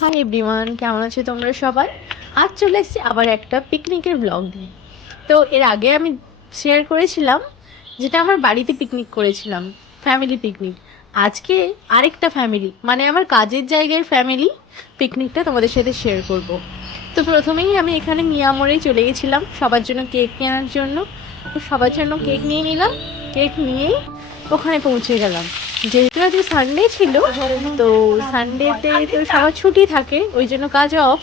Hi everyone, কেমন আছো তোমরা সবাই? আজ চলে এসেছি আবার একটা পিকনিকের ব্লগ দিয়ে। তো এর আগে আমি শেয়ার করেছিলাম যেটা আমার বাড়িতে পিকনিক করেছিলাম, ফ্যামিলি পিকনিক। আজকে আরেকটা ফ্যামিলি, মানে আমার কাজের জায়গার ফ্যামিলি পিকনিকটা তোমাদের সাথে শেয়ার করব। তো প্রথমেই আমি এখানে মিয়ামোড়েই চলে গেছিলাম সবার জন্য কেক কেনার জন্য। তো সবার জন্য কেক নিয়ে নিলাম, কেক নিয়েই ওখানে পৌঁছে গেলাম। যেহেতু আজকে সানডে ছিল, তো সানডেতে তো সবার ছুটি থাকে, ওই জন্য কাজ অফ।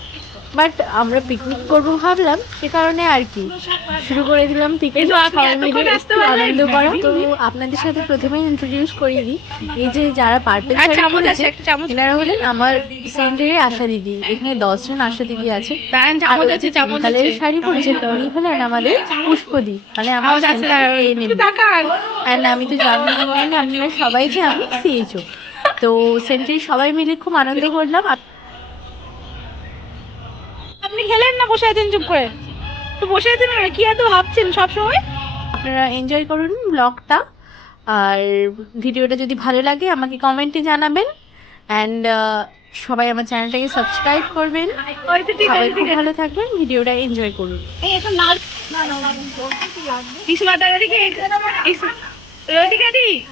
বাট আমরা পিকনিক করবো ভাবলাম, সে কারণে আর কি শুরু করে দিলাম পিকনিক, সবাই মিলে একটু আনন্দ করা। তো আপনাদের সাথে প্রথমেই ইন্ট্রোডিউস করিয়ে দিই, এই যে যারা পার্পল শাড়ি পরেছে এনারা হলেন আমার সেন্টারে আশা দিদি। এখানে 10 জন আশা দিদি আছে। আর ওই যে পিঙ্ক কালারের শাড়ি পরেছে উনি হলেন আমাদের পুষ্পদি, মানে আমার সেন্টার অ্যান্ড আমি তো জানি আপনারা সবাই যে আমি সিএইচও। তো সেন্টারে সবাই মিলে খুব আনন্দ করলাম। আপনি খেলেন না, বসে আছেন চুপ করে? তো বসে আছেন না, কি এত ভাবছেন সব সময়? আপনারা এনজয় করুন ব্লগটা, আর ভিডিওটা যদি ভালো লাগে আমাকে কমেন্টে জানাবেন। অ্যান্ড সবাই আমার চ্যানেলটাকে সাবস্ক্রাইব করবেন। সবাই খুব ভালো থাকবেন, ভিডিওটা এনজয় করুন।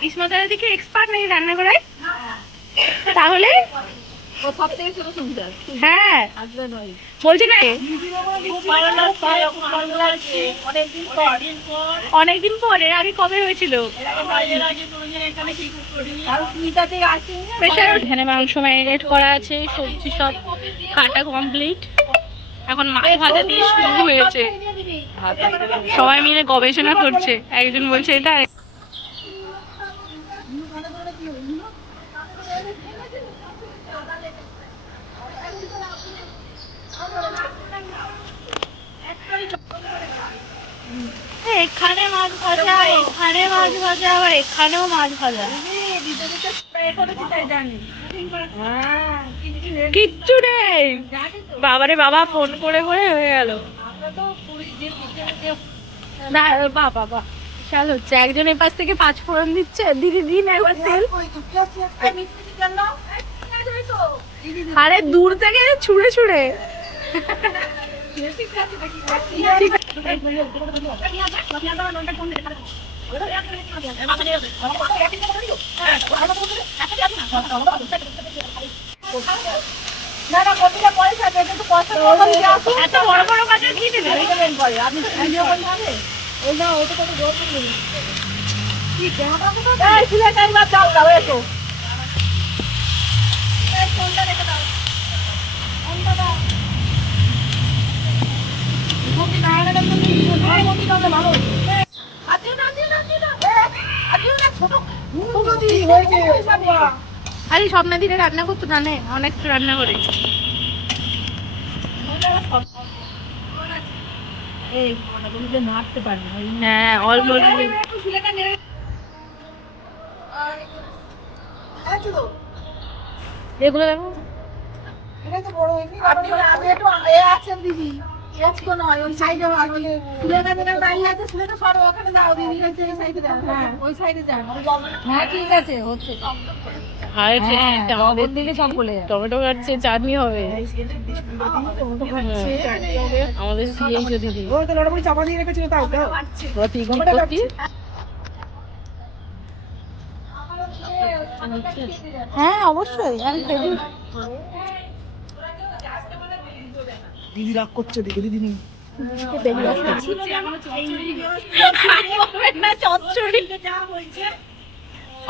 ইসমাতারা দিকে এক্সপার্ট নাকি রান্না করায়? তাহলে হ্যাঁ বলছি না, অনেকদিন পর। এর আগে কবে হয়েছিল? এখানে মাংস ম্যারিনেট করা আছে, সবজি সব কাটা কমপ্লিট। এখন মাছ ভাজা দিয়ে শুরু হয়েছে, সবাই মিলে গবেষণা করছে। একজন বলছে এটা, এখানে মাছ ভাজা, এখানে মাছ ভাজা, আবার এখানেও মাছ ভাজা। কিচ্ছু নেই বাবারে বাবা, ফোন করে করে হয়ে গেল। বাবা বাবা বিশাল হচ্ছে। একজনের পাশ থেকে 5 ফোড়ন দিচ্ছে, দিদি দিন একবার তেল। আরে দূর থেকে ছুঁড়ে ছুঁড়ে। এত বড় বড় গাছের কি দেবে? আরে স্বপ্না দিনে রান্না করতে জানে, অনেক রান্না করে। হ্যাঁ অলমোস্ট। এগুলো দেখো, টমেটো কাটছে, চাটনি হবে। আমাদের সিএইচও দিদি চাপা দিয়ে রেখেছিল, তাও পিকনিক করছি। হ্যাঁ অবশ্যই, দিদি রাগ করছে, দিদি দিদি নেই।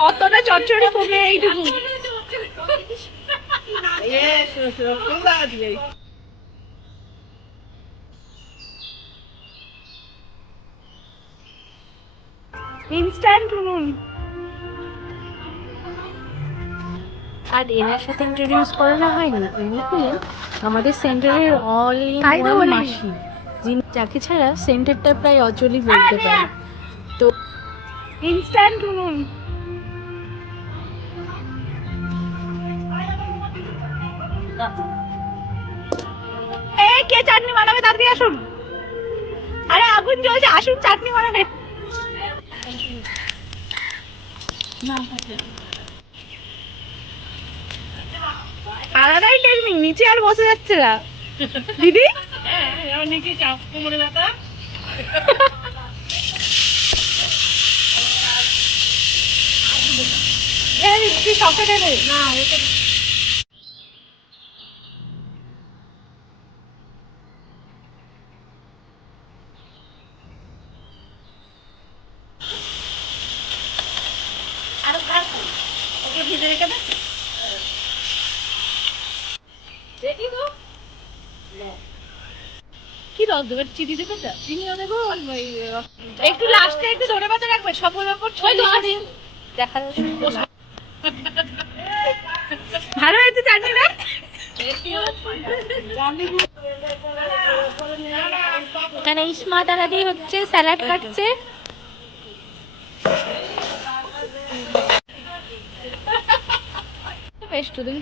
অতটা চচ্চড়ি কমে এইটুকু। ইনস্ট্যান্ট নুন। আর এনার সাথে ইন্ট্রোডিউস করানো হয়নি, উনি হলেন আমাদের সেন্টারের অল ইন ওয়ান মাসি, যিনি যাকে ছাড়া সেন্টারটা প্রায় অচলই বলতে পারে। তো ইনস্ট্যান্ট নুন। এই কে চাটনি বানাবে, তাড়াতাড়ি আসুন। আরে আগুন জ্বলছে, আসুন চাটনি বানাবে। আলাদাই টেকনিক, নিচে আর বসে যাচ্ছে না দিদি। কি রস দেবে? চিনি দেবে তো? চিনিও দেবো, একটু লাস্টে একটু ধনে পাতা রাখবে, সবগুলোর উপর দেখা যাচ্ছে। ভালো হয়েছে চাটনিটা। এখানে ইসমা দাদি হচ্ছে স্যালাড কাটছে। স্টুডেন্ট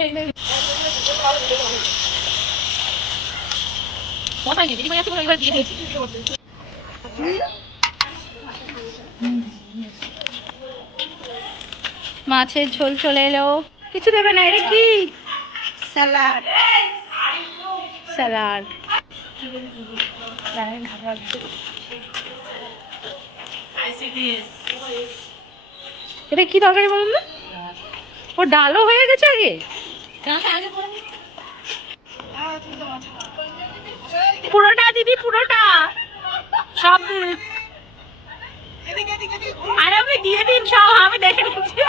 মাছের ঝোল চলে এলো। কিছু দেবে না, এটা কি? স্যালাড। স্যালাড এটা কি তরকারি বলুন না? ও ডালও হয়ে গেছে আগে। পুরোটা দিদি, পুরোটা সব দিন। আর আমি দিয়ে দিন সব, আমি দেখে নিচ্ছি।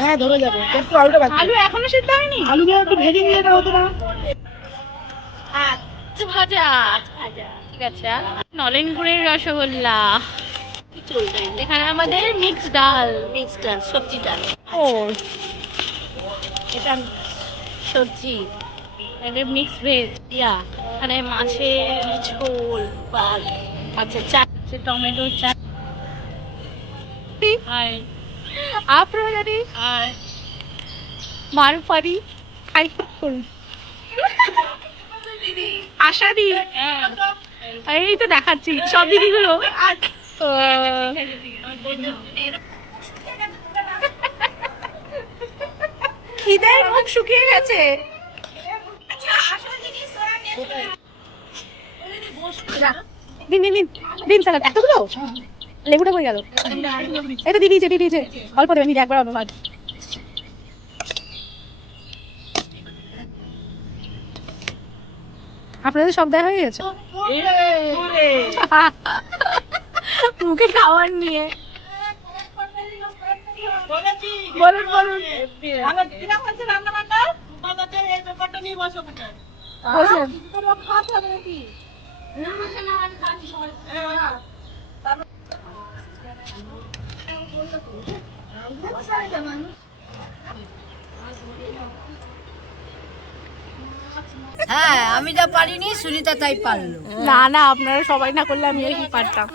হ্যাঁ ধরে যাবে, একটু আলুটা বাকি। আলু এখনো সিদ্ধ হয়নি? আলুগুলো একটু ভেজে নিয়ে এটা হতো না। ভাজা ঠিক আছে। নলেন গুড়ের রসগোল্লা। এখানে আমাদের মিক্স ডাল সবজি ডাল। ও এটা সবজি, এটা মিক্স ভেজ। এখানে মাছের ঝোল, মাছের চাটনি, টমেটোর চাটনি। আপনারা জানি মালপারি খাই করুন। আশা দি, এই তো দেখাচ্ছি সব দিদিগুলো। খিদের মুখ শুকিয়ে গেছে। দিন দিন দিন দিন স্যালাড এতগুলো। লেবুটা হয়ে গেল। এটা দিয়ে দিয়েছে অল্প দেবেন দিদি, একবার অল্প। আপনাদের সব দেওয়া হয়ে গেছে মুখে খাওয়ার নিয়ে। বলুন বলুন। হ্যাঁ আমি যা পারিনি সুনিতা তাই পারলো। না না, আপনারা সবাই না করলে আমি আর কি পারতাম।